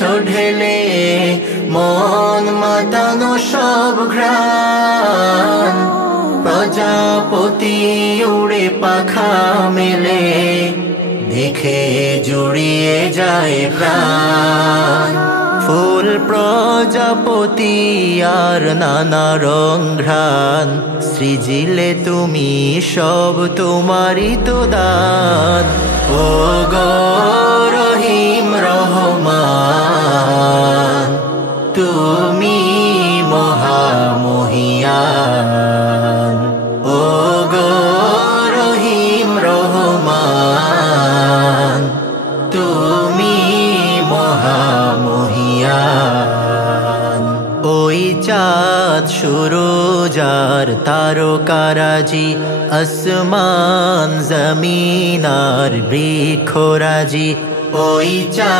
ঢেলে মন মাতানো সব ঘ্রাণ প্রজাপতি উড়ে পাখা মেলে দেখে জুড়িয়ে যায় প্রাণ ফুল প্রজাপতি আর নানা রং ঘ্রাণ সৃজিলে তুমি সব তোমারই তো দান ও গো রহিম রহমান তুমি মহামহিয়ান ও গো রহিম রহমান তুমি মহামহিয়ান ওই চাঁদ সুরজ আর তারকারাজি আসমান জমিন আর বৃক্ষরাজি ওই চাঁদ